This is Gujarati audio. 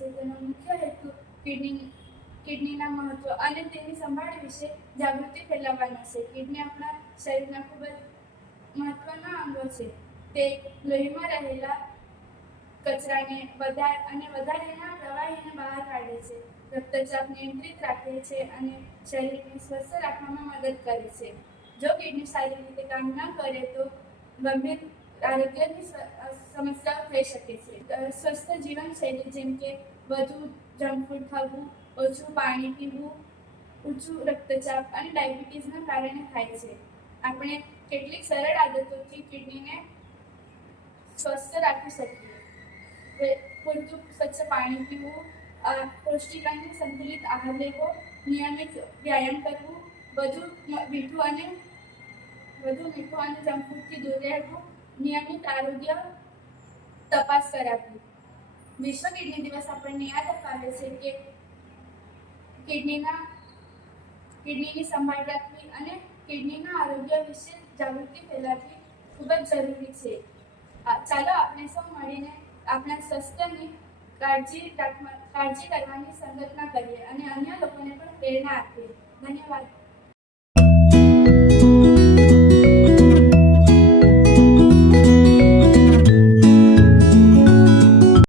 છે તેનો મુખ્ય હેતુ કિડનીના મહત્વ અને તેની સંભાળ વિશે જાગૃતિ ફેલાવવાનો છે. કિડની આપણા શરીરના ખૂબ જ મહત્વના અંગો છે. તે લોહીમાં રહેલા કચરાને વધારેના પ્રવાહીને બહાર કાઢે છે, રક્તચાપ નિયંત્રિત રાખે છે અને શરીરને સ્વસ્થ રાખવામાં મદદ કરે છે. જો કિડની સારી રીતે કામ ન કરે તો ગંભીર આરોગ્યની સમસ્યાઓ થઈ શકે છે. સ્વસ્થ જીવનશૈલી જેમ કે વધુ જંક ફૂડ ખાવું, ઓછું પાણી પીવું, ઊંચું રક્તચાપ અને ડાયાબિટીસના કારણે થાય છે. આપણે કેટલીક સરળ આદતોથી કિડનીને સ્વસ્થ રાખી શકીએ. પૂરતું સ્વચ્છ પાણી પીવું, પૌષ્ટિક અને સંતુલિત આહાર લેવો, નિયમિત વ્યાયામ કરવું, વધુ મીઠું અને જંક ફૂડથી દૂર રહેવું, નિયમિત આરોગ્ય તપાસ કરાવવી. વિશ્વ કિડની દિવસ આપણને યાદ અપાવે છે કે કિડનીની સંભાળ રાખવી અને કિડનીના આરોગ્ય વિશે જાગૃતિ ફેલાવવી ખૂબ જ જરૂરી છે. ચાલો આપણે સૌ મળીને આપણા સ્વાસ્થ્યની કાળજી કરવાની સંકલ્પના કરીએ અને અન્ય લોકોને પણ પ્રેરણા આપીએ. ધન્યવાદ.